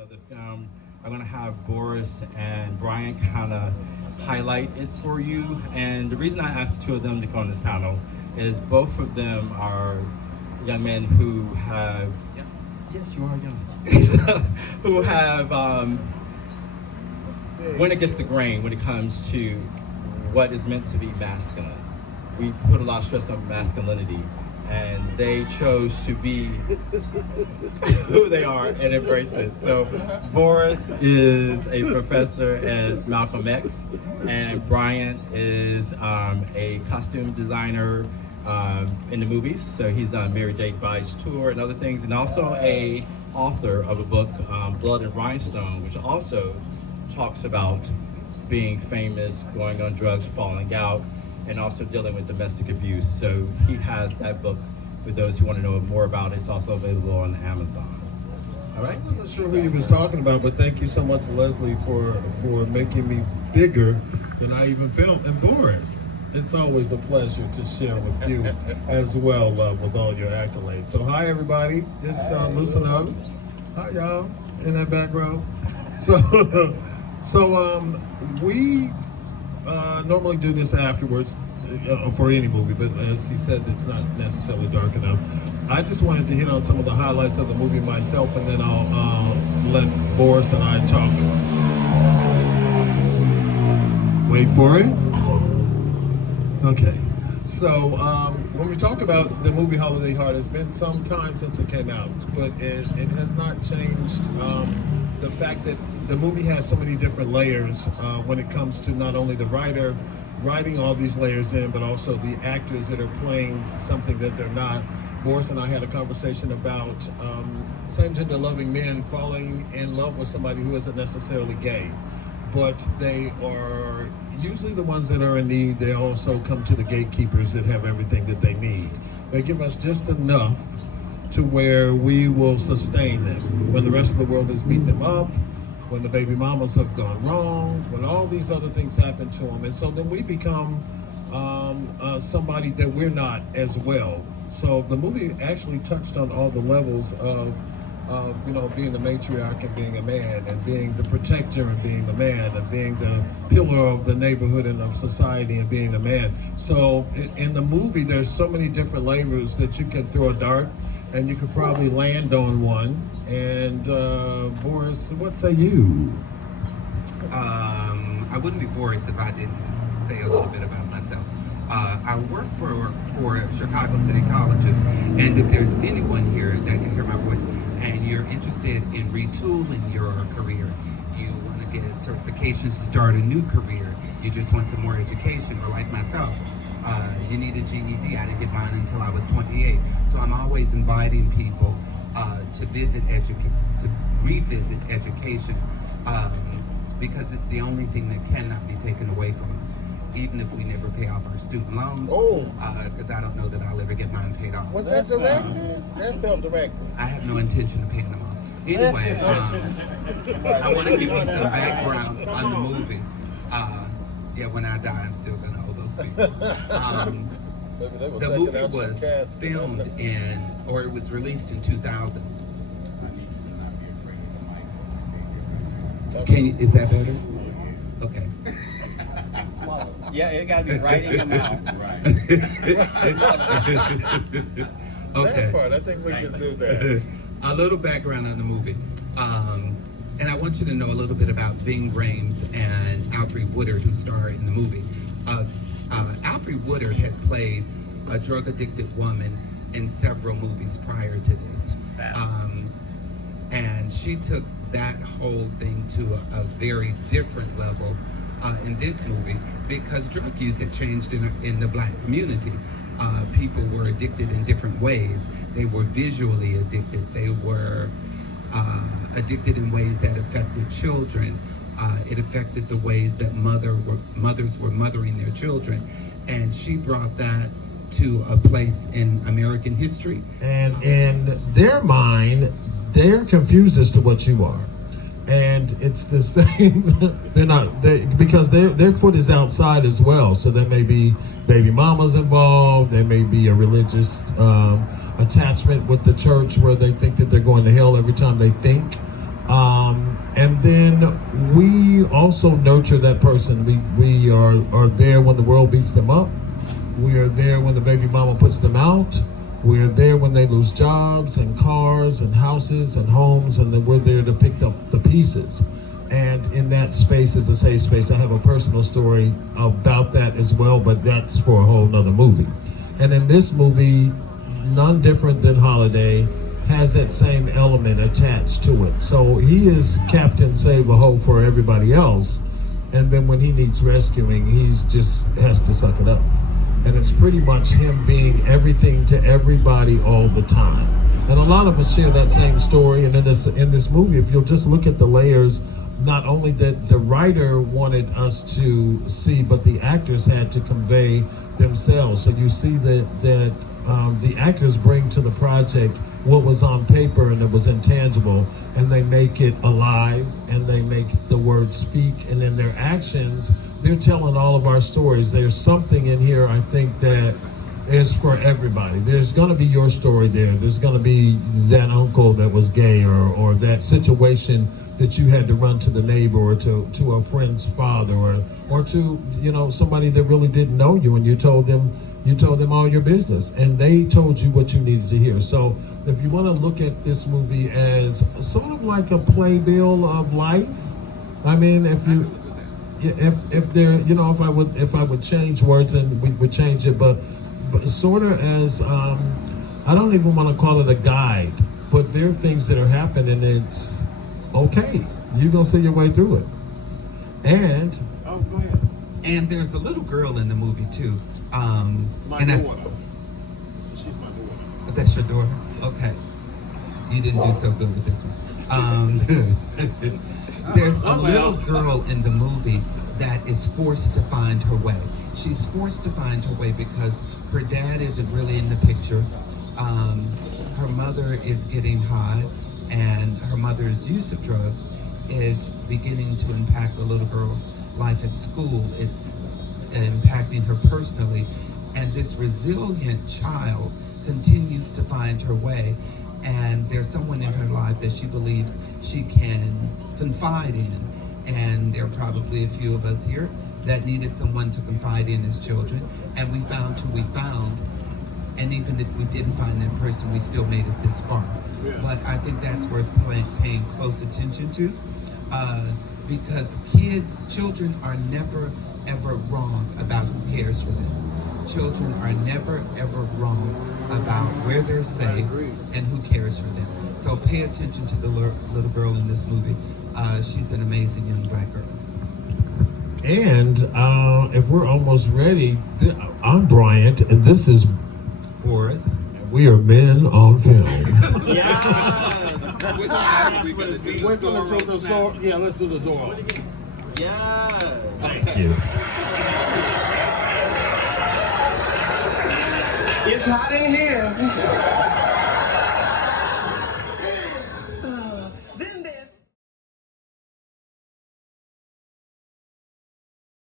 of the film. I'm going to have Borris and Bryant kind of highlight it for you. And the reason I asked the two of them to go on this panel is both of them are young men who have, yes, you are young, who have, when it gets to grain, when it comes to what is meant to be masculine. We put a lot of stress on masculinity, and they chose to be who they are and embrace it. So Borris is a professor at Malcolm X, and Bryant is a costume designer in the movies. So he's done Mary J. Blige's tour and other things, and also a author of a book, Blood and Rhinestone, which also talks about being famous, going on drugs, falling out, and also dealing with domestic abuse. So he has that book for those who want to know more about it. It's also available on Amazon. All right? I wasn't sure who he was talking about, but thank you so much, Leslie, for making me bigger than I even felt. And Borris, it's always a pleasure to share with you as well, with all your accolades. So hi, everybody. Just listen up. Hi, y'all, in that background. So we normally do this afterwards for any movie, but as he said, it's not necessarily dark enough. I just wanted to hit on some of the highlights of the movie myself, and then I'll let Borris and I talk. Wait for it. Okay. So when we talk about the movie Holiday Heart, it's been some time since it came out, but it has not changed the fact that the movie has so many different layers when it comes to not only the writer writing all these layers in, but also the actors that are playing something that they're not. Borris and I had a conversation about same-gender loving men falling in love with somebody who isn't necessarily gay, but they are usually the ones that are in need. They also come to the gatekeepers that have everything that they need. They give us just enough to where we will sustain them when the rest of the world has beat them up, when the baby mamas have gone wrong, when all these other things happen to them. And so then we become somebody that we're not as well. So the movie actually touched on all the levels of being the matriarch and being a man, and being the protector and being the man, and being the pillar of the neighborhood and of society and being a man. So in the movie, there's so many different layers that you can throw a dart and you could probably land on one. And Borris, what say you? I wouldn't be Borris if I didn't say a little bit about myself. I work for Chicago City Colleges, and if there's anyone here that can hear my voice and you're interested in retooling your career, you want to get certifications to start a new career, you just want some more education, or like myself, you need a GED. I didn't get mine until I was 28. So I'm always inviting people to revisit education, because it's the only thing that cannot be taken away from us, even if we never pay off our student loans. Because I don't know that I'll ever get mine paid off. Was that directed? That felt directed. I have no intention of paying them off. Anyway, I want to give you some background on the movie. When I die, I'm still going to owe those people. The movie was filmed it was released in 2000. Is that better? Okay. Yeah, it got to be right in your mouth. Right. Okay. That part, I think we can do that. A little background on the movie. And I want you to know a little bit about Ving Rhames and Alfre Woodard, who star in the movie. Alfre Woodard had played a drug-addicted woman in several movies prior to this. And she took that whole thing to a very different level in this movie, because drug use had changed in the Black community. People were addicted in different ways. They were visually addicted. They were addicted in ways that affected children. It affected the ways that mothers were mothering their children. And she brought that to a place in American history. And in their mind, they're confused as to what you are. And it's the same, because their foot is outside as well. So there may be baby mamas involved, there may be a religious attachment with the church where they think that they're going to hell every time they think. And then we also nurture that person. We are there when the world beats them up. We are there when the baby mama puts them out. We're there when they lose jobs and cars and houses and homes, and then we're there to pick up the pieces. And in that space is a safe space. I have a personal story about that as well, but that's for a whole nother movie. And in this movie, none different than Holiday, has that same element attached to it. So he is Captain Save-A-Ho for everybody else, and then when he needs rescuing, he's just has to suck it up. And it's pretty much him being everything to everybody all the time. And a lot of us share that same story. And in this movie, if you'll just look at the layers, not only that the writer wanted us to see, but the actors had to convey themselves. So you see that the actors bring to the project what was on paper and it was intangible, and they make it alive, and they make the words speak, and in their actions, they're telling all of our stories. There's something in here, I think, that is for everybody. There's going to be your story there. There's going to be that uncle that was gay, or that situation that you had to run to the neighbor, or to a friend's father, or to somebody that really didn't know you, and you told them all your business, and they told you what you needed to hear. So if you want to look at this movie as sort of like a playbill of life, I mean, if I would change words, and we would change it, but sort of as I don't even want to call it a guide, but there are things that are happening, and it's okay. You're gonna see your way through it. And Oh, go ahead. And there's a little girl in the movie too. My daughter. She's my daughter. That's your daughter? Okay. You didn't do so good with this one. There's a little girl in the movie that is forced to find her way. She's forced to find her way because her dad isn't really in the picture. Her mother is getting high, and her mother's use of drugs is beginning to impact the little girl's life at school. It's impacting her personally, and this resilient child continues to find her way, and there's someone in her life that she believes she can confide in, and there are probably a few of us here that needed someone to confide in as children, and we found who we found, and even if we didn't find that person, we still made it this far. Yeah. But I think that's worth paying close attention to, because children are never ever wrong about who cares for them. Children are never ever wrong about where they're safe and who cares for them. So pay attention to the little girl in this movie. She's an amazing young black girl. And if we're almost ready, I'm Bryant, and this is Borris. We Are Men on Film. Yeah. We're gonna do the Zorro. Yeah, let's do the Zorro. Yeah. Thank you. It's hot in here.